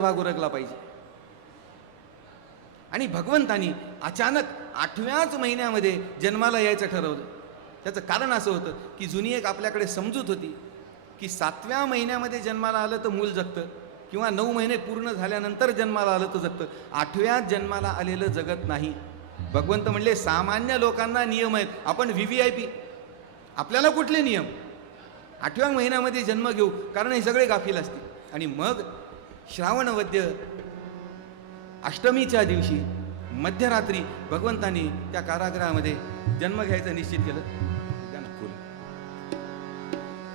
भाग उरकला पाहिजे. आणि भगवंतानी अचानक 8व्याच महिन्यामध्ये जन्माला यायचं ठरवलं. त्याचं कारण असं होतं की जुनी एक आपल्याकडे समजूत होती की 7व्या महिन्यामध्ये जन्माला आलं तर मूल जगतं, किंवा 9 महिने पूर्ण झाल्यानंतर जन्माला आलं तर जगतं, 8व्यात जन्माला आलेलं जगत नाही. भगवंत म्हणले सामान्य लोकांना नियम आहेत, आपण VVIP, आपल्याला कुठले नियम? 8व्या महिन्यामध्ये जन्म घेऊ, कारण हे सगळे गाफील असतील. आणि मग श्रावणवद्य अष्टमीच्या दिवशी मध्यरात्री भगवंतांनी त्या कारागृहामध्ये जन्म घ्यायचं निश्चित केलं.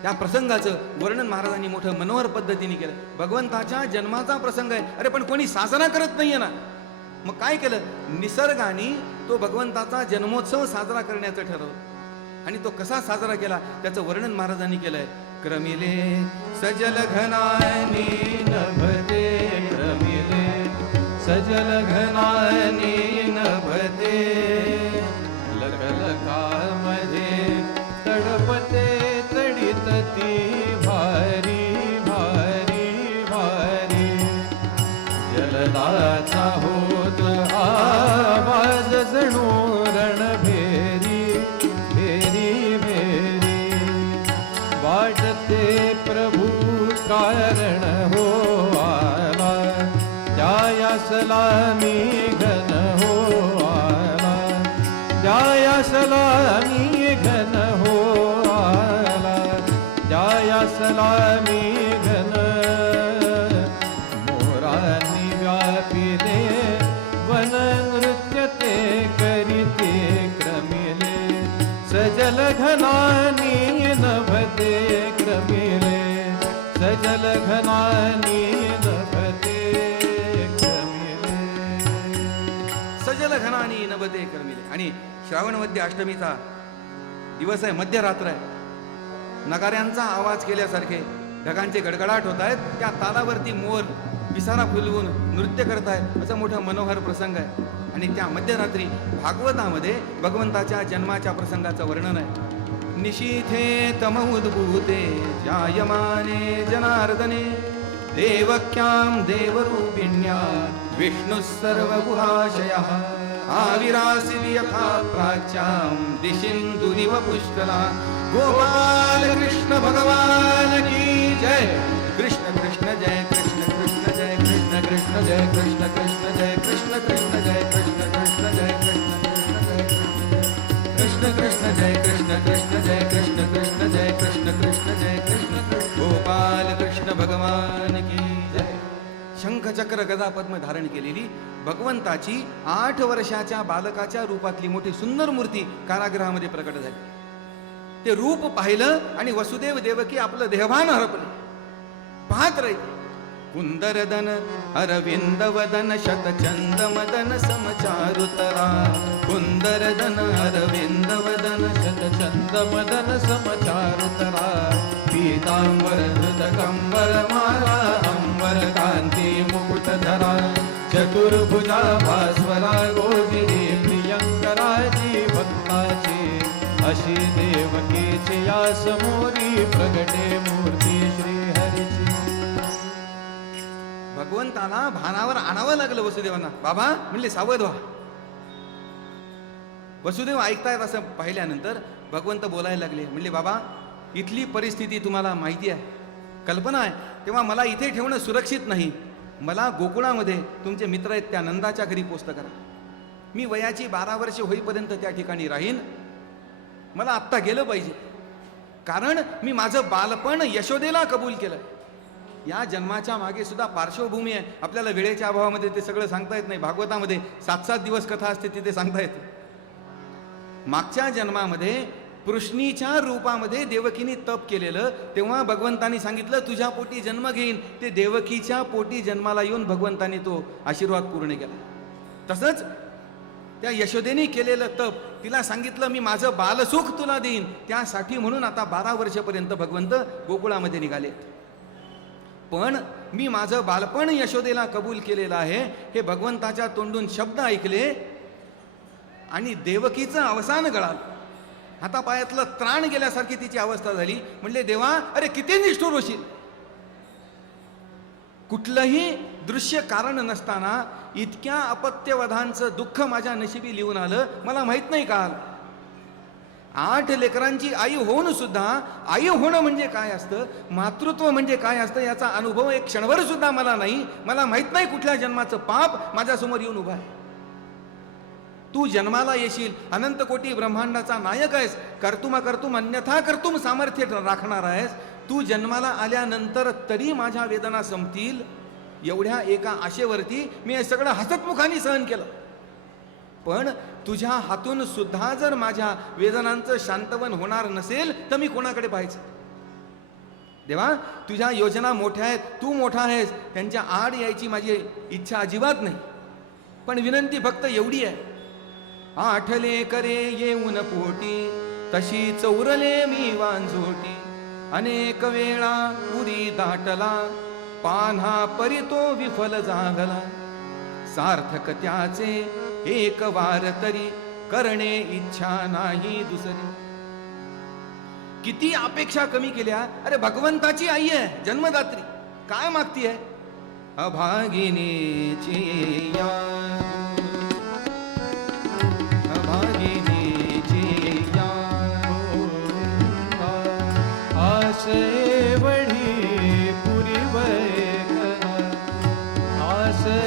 त्या प्रसंगाचं वर्णन महाराजांनी मोठं मनोहर पद्धतीने केलं. भगवंताच्या जन्माचा प्रसंग आहे, अरे पण कोणी साजरा करत नाहीये ना. मग काय केलं? निसर्गाने तो भगवंताचा जन्मोत्सव साजरा करण्याचं ठरवलं. आणि तो कसा साजरा केला त्याचं वर्णन महाराजांनी केलंय. क्रमिले सजल घनानी नभते, क्रमिले सजल घनानी नभते, लखलखामध्ये तडपते तडित ती भारी भारी भारी. जलदाचा होत आवाज जणू रणभेरी भेरी भेरी. वाटते प्रभू कारण हो आला, त्यायासला मी घन हो आला, त्यायासला मी घन हो आला, त्यायासला मी घन. मोरांनी व्यापिले वन नृत्य ते करीते, क्रमिले सजल घनानी नभते, क्रमिले सजल घनानी नभते क्रमिले. सजल घनानी नभते क्रमिले. आणि श्रावणवद्य अष्टमीचा दिवस आहे, मध्यरात्र आहे. नगाऱ्यांचा आवाज केल्यासारखे ढगांचे गडगडाट होत आहेत. त्या तालावरती मोर पिसारा फुलवून नृत्य करतायत. असा मोठा मनोहर प्रसंग आहे. आणि त्या मध्यरात्री भागवतामध्ये भगवंताच्या जन्माच्या प्रसंगाचं वर्णन आहे. निशीथे तमउद्भूते जायमाने जनार्दने, देवक्यां देवरूपिण्या विष्णुः सर्वगुहाशयः, आविरासीत् यथा प्राच्यां दिशिन्दुरिव पुष्कला. गोपाल कृष्ण भगवान की जय. कृष्ण कृष्ण जय कृष्ण कृष्ण जय कृष्ण कृष्ण जय कृष्ण कृष्ण जय कृष्ण कृष्ण जय कृष्ण कृष्ण जय कृष्ण कृष्ण जय कृष्ण कृष्ण जय कृष्ण कृष्ण जय कृष्ण कृष्ण जय कृष्ण. गोपाल कृष्ण भगवान की जय. शंख चक्र गदा पद्म धारण केलेली भगवंताची 8 वर्षाच्या बालकाच्या रूपातली मोठी सुंदर मूर्ती कारागृहामध्ये प्रकट झाली. ते रूप पाहिलं आणि वसुदेव देवकी आपलं देहभान हरपले. पाहत राहील. कुंदरदन अरविंद वदन शतचंद मदन समचारुतरा, कुंदरदन अरविंद वदन शतचंद मदन समचारुतरा. पीतांबर धृतकंबर माला, अंबर कांती मुकुटधरा, चतुर्भुजा भास्वरा गोविंदी प्रियंकराची भक्ताची. अशी देवकीची या समोरी प्रगटे मूर्ती श्रीहरीची. भगवंताला भानावर आणावं लागलं वसुदेवांना. बाबा म्हणले सावध व्हा. वसुदेव ऐकतायत असं पाहिल्यानंतर भगवंत बोलायला लागले. म्हणले बाबा इथली परिस्थिती तुम्हाला माहिती आहे, कल्पना आहे, तेव्हा मला इथे ठेवणं सुरक्षित नाही. मला गोकुळामध्ये तुमचे मित्र आहेत त्या नंदाच्या घरी पोस्ट करा. मी वयाची 12 वर्षे होईपर्यंत त्या ठिकाणी राहीन. मला आत्ता गेलं पाहिजे, कारण मी माझं बालपण यशोदेला कबूल केलं. या जन्माच्या मागे सुद्धा पार्श्वभूमी आहे. आपल्याला वेळेच्या अभावामध्ये ते सगळं सांगता येत नाही. भागवतामध्ये 7-7 दिवस कथा असते, तिथे सांगता येते. मागच्या जन्मामध्ये पृश्नीच्या रूपामध्ये देवकीने तप केलेलं, तेव्हा भगवंतानी सांगितलं तुझ्या पोटी जन्म घेईन. ते देवकीच्या पोटी जन्माला येऊन भगवंतानी तो आशीर्वाद पूर्ण केला. तसंच त्या यशोदेने केलेलं तप, तिला सांगितलं मी माझं बालसुख तुला देईन. त्यासाठी म्हणून आता 12 वर्षापर्यंत भगवंत गोकुळामध्ये निघाले. पण मी माझं बालपण यशोदेला कबूल केलेलं आहे हे भगवंताच्या तोंडून शब्द ऐकले आणि देवकीचं अवसान गळालं. हातापायातलं त्राण गेल्यासारखी तिची अवस्था झाली. म्हणले देवा अरे किती निष्ठुर होशील. कुठलंही दृश्य कारण नसताना इतक्या अपत्यवधांचं दुःख माझ्या नशिबी लिहून आलं, मला माहित नाही का? 8 लेकरांची आई होऊन सुद्धा आई होणं म्हणजे काय असतं, मातृत्व म्हणजे काय असतं याचा अनुभव एक क्षणभर सुद्धा मला नाही. मला माहित नाही कुठल्या जन्माचं पाप माझ्यासमोर येऊन उभा आहे. तू जन्माला येशील, अनंत कोटी ब्रह्मांडाचा नायक आहेस, कर्तुम कर्तुम अन्यथा कर्तुम सामर्थ्य राखणार आहेस. तू जन्माला आल्यानंतर तरी माझ्या वेदना संपतील एवढ्या एका आशेवरती मी हे सगळं हसतमुखाने सहन केलं. पण तुझ्या हातून सुद्धा जर माझ्या वेदनांचं शांतवन होणार नसेल तर मी कोणाकडे पाहायचं? देवा, तुझ्या योजना मोठ्या आहेत, तू मोठा आहेस, त्यांच्या आड यायची माझी इच्छा अजिबात नाही. पण विनंती फक्त एवढी आहे, आठले करे येऊन पोटी, तशी चौरले मी वांझोटी. अनेक वेळा उरी दाटला, पान्हा परी तो विफल जागला. सार्थक त्याचे एक वार तरी, करणे इच्छा नाही दुसरी. किती अपेक्षा कमी केल्या. अरे भगवंताची आई आहे, जन्मदात्री, काय मागती आहे? अभागिनीची या, अभागिनीची या, आशे वढी पुरीवय कदा, आशे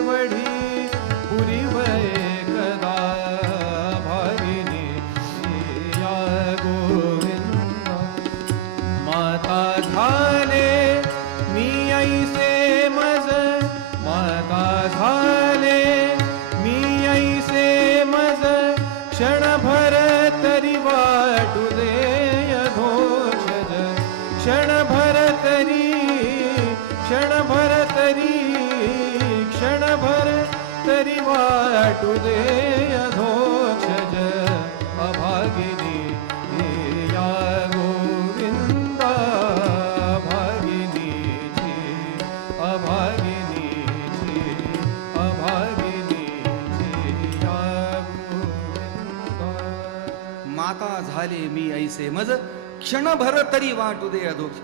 वढी पुरीवय कदा. भागिनी या गोविंदा, माता झाले मी ऐसे मज, माता झाले मी ऐसे मज. क्षणभर तरी वाटू दे अघोषज, क्षणभर तरी, क्षणभर तरी, क्षणभर तरी वाटू दे अघोषज. अभागिनी या गोविंदा, अभागिनीची, अभागिनीची, अभागिनीची या गोविंदा. माता झाले मी ऐसे मज, क्षणभर तरी वाटू दे अधोक्ष.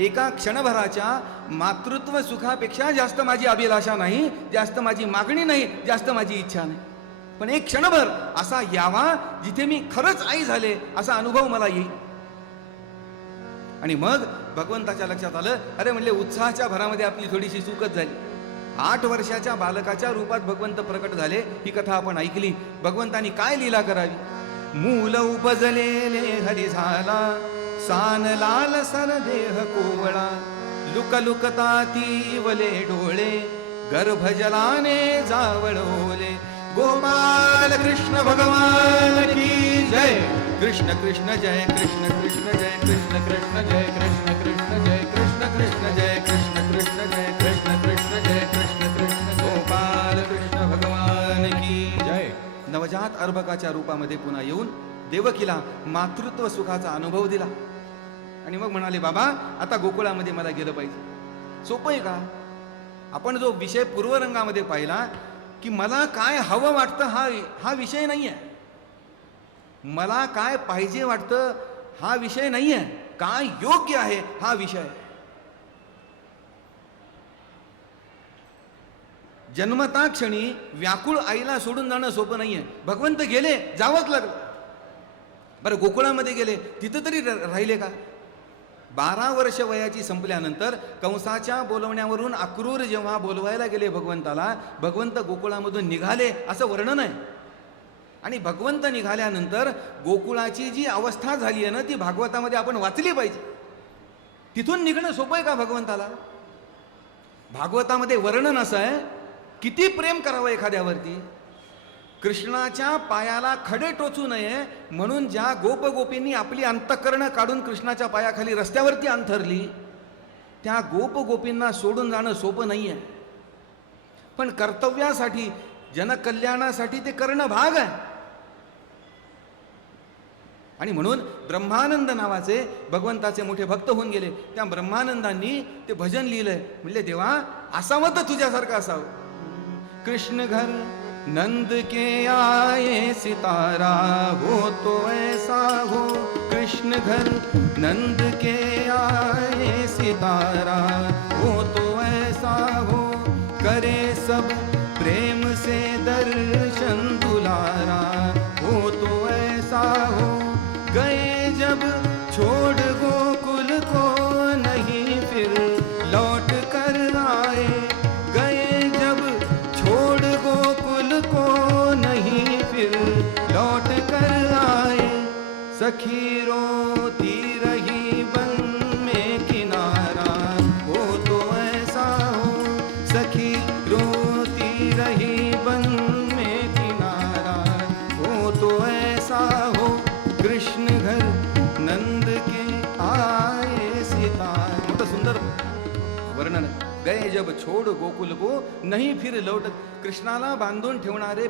एका क्षणभराच्या मातृत्व सुखापेक्षा जास्त माझी अभिलाषा नाही, जास्त माझी मागणी नाही, जास्त माझी इच्छा नाही. पण एक क्षणभर असा यावा जिथे मी खरंच आई झाले असा अनुभव मला येईल. आणि मग भगवंताच्या लक्षात आलं, अरे म्हणले उत्साहाच्या भरामध्ये आपली थोडीशी चूकच झाली. 8 वर्षाच्या बालकाच्या रूपात भगवंत प्रकट झाले. ही कथा आपण ऐकली. भगवंतानी काय लीला करावी? मूल उपजलेले हरी झाला, सान लाल सर देह कोवळा. लुक लुकता ती वले डोळे, गर्भजलाने जावळवले. गोपाल कृष्ण भगवान की जय. कृष्ण कृष्ण जय कृष्ण कृष्ण जय कृष्ण कृष्ण जय कृष्ण कृष्ण जय कृष्ण कृष्ण जय कृष्ण कृष्ण जय कृष्ण कृष्ण जय कृष्ण कृष्ण. गोपाल कृष्ण भगवान की जय. नवजात अर्भकाच्या रूपामध्ये पुन्हा येऊन देवकीला मातृत्व सुखाचा अनुभव दिला. आणि मग म्हणाले, बाबा आता गोकुळामध्ये मला गेलं पाहिजे. सोपं आहे का? आपण जो विषय पूर्वरंगामध्ये पाहिला की मला काय हवं वाटतं हा विषय नाही आहे. मला काय पाहिजे वाटतं हा विषय नाही आहे. काय योग्य आहे हा विषय आहे. जन्मता क्षणी व्याकुळ आईला सोडून जाणं सोपं नाहीये. भगवंत गेले, जावंच लागलं. बरं गोकुळामध्ये गेले, तिथं तरी राहिले का? 12 वर्ष वयाची संपल्यानंतर कंसाच्या बोलवण्यावरून अक्रूर जेव्हा बोलवायला गेले भगवंताला, भगवंत गोकुळामधून निघाले असं वर्णन आहे. आणि भगवंत निघाल्यानंतर गोकुळाची जी अवस्था झाली आहे ना, ती भागवतामध्ये आपण वाचली पाहिजे. तिथून निघणं सोपं आहे का भगवंताला? भागवतामध्ये वर्णन असं आहे, किती प्रेम करावं एखाद्यावरती. कृष्णाच्या पायाला खडे टोचू नये म्हणून ज्या गोपगोपींनी आपली अंतःकरणं काढून कृष्णाच्या पायाखाली रस्त्यावरती अंथरली, त्या गोपगोपींना सोडून जाणं सोपं नाही आहे. पण कर्तव्यासाठी, जनकल्याणासाठी ते करणं भाग आहे. आणि म्हणून ब्रह्मानंद नावाचे भगवंताचे मोठे भक्त होऊन गेले. त्या ब्रह्मानंदांनी ते भजन लिहिलंय. म्हणले, देवा असावं तर तुझ्यासारखं असावं. कृष्ण घर नंद के आए सितारा, हो तो ऐसा हो. कृष्ण घर नंद के आए सितारा, हो तो ऐसा हो. करे सब प्रेम से दर्शन दुलारा, हो तो ऐसा हो गए जब छोड़ गोकुल को नहीं फिर लौट कर आए, गए जब छोड़ गोकुल को नहीं फिर लौट कर आए। सखी रोती रही वन में किनारा, हो तो ऐसा हो सखी रोती रही वन में किनारा, हो तो ऐसा हो कृष्ण घर नंद के आए सितार। मोठं सुंदर वर्णन आहे. गए जब छोड़ गोकुल को नहीं फिर लौट, कृष्णाला बांधून ठेवणारे